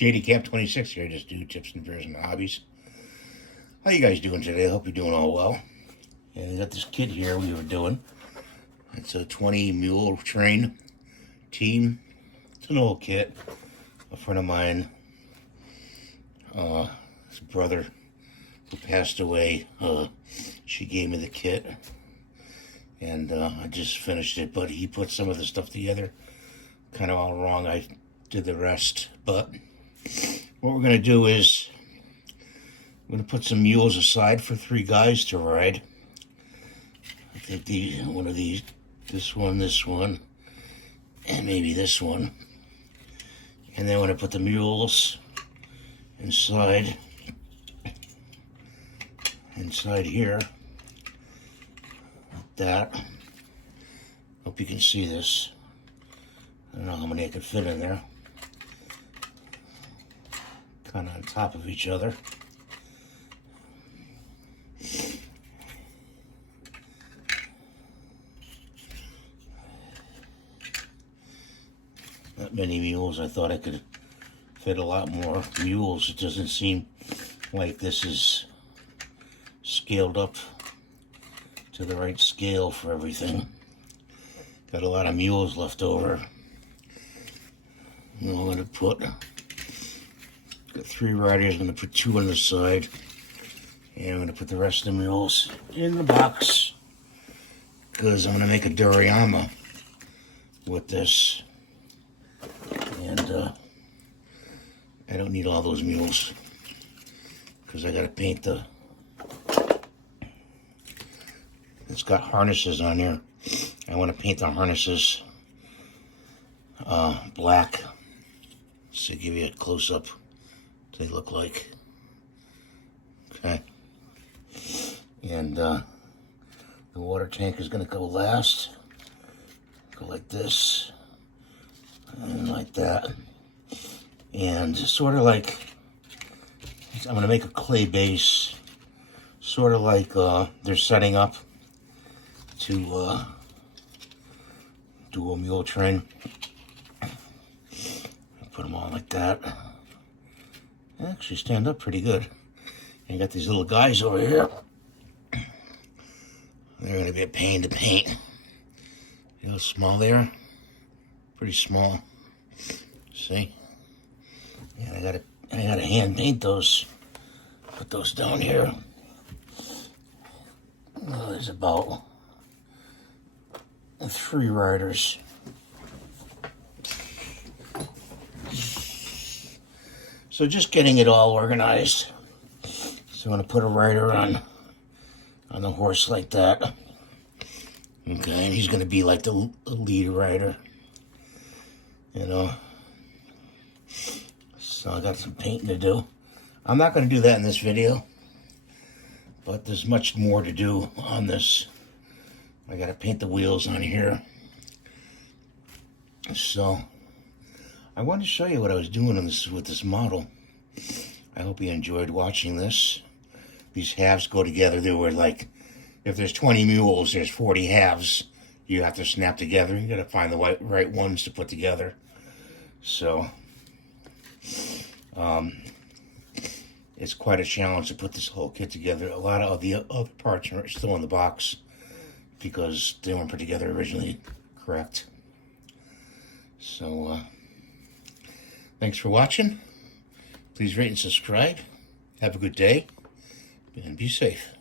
JD Camp 26 here, just do tips and beers and hobbies. How you guys doing today? I hope you're doing all well. And we got this kit here we were doing. It's a 20 mule train team. It's an old kit. A friend of mine, his brother who passed away, she gave me the kit. And I just finished it, but he put some of the stuff together kind of all wrong. I did the rest, but what we're going to do is I'm going to put some mules aside for 3 guys to ride. I think one of these, this one, and maybe this one. And then I'm going to put the mules inside here, like that. Hope you can see this. I don't know how many I could fit in there. Kind of on top of each other. Not many mules. I thought I could fit a lot more mules. It doesn't seem like this is scaled up to the right scale for everything. Got a lot of mules left over. I'm going to put 3 riders. I'm going to put 2 on the side. And I'm going to put the rest of the mules in the box. Because I'm going to make a Doriyama with this. And I don't need all those mules. Because I got to paint the... It's got harnesses on here. I want to paint the harnesses black. So give you a close-up. They look like. Okay. And the water tank is going to go last. Go like this. And like that. And sort of like, I'm going to make a clay base. Sort of like they're setting up to do a mule train. Put them all like that. They actually stand up pretty good. And you got these little guys over here. They're going to be a pain to paint. A little small there. Pretty small. See? And I gotta hand paint those. Put those down here. Oh, there's about 3 riders. So just getting it all organized. So I'm gonna put a rider on the horse like that. Okay, and he's gonna be like the lead rider. You know. So I got some painting to do. I'm not gonna do that in this video. But there's much more to do on this. I gotta paint the wheels on here. So I wanted to show you what I was doing on this with this model. I hope you enjoyed watching this. These halves go together. They were like, if there's 20 mules, there's 40 halves. You have to snap together. You gotta find the right ones to put together. So it's quite a challenge to put this whole kit together. A lot of the other parts are still in the box because they weren't put together originally correct. So thanks for watching. Please rate and subscribe. Have a good day and be safe.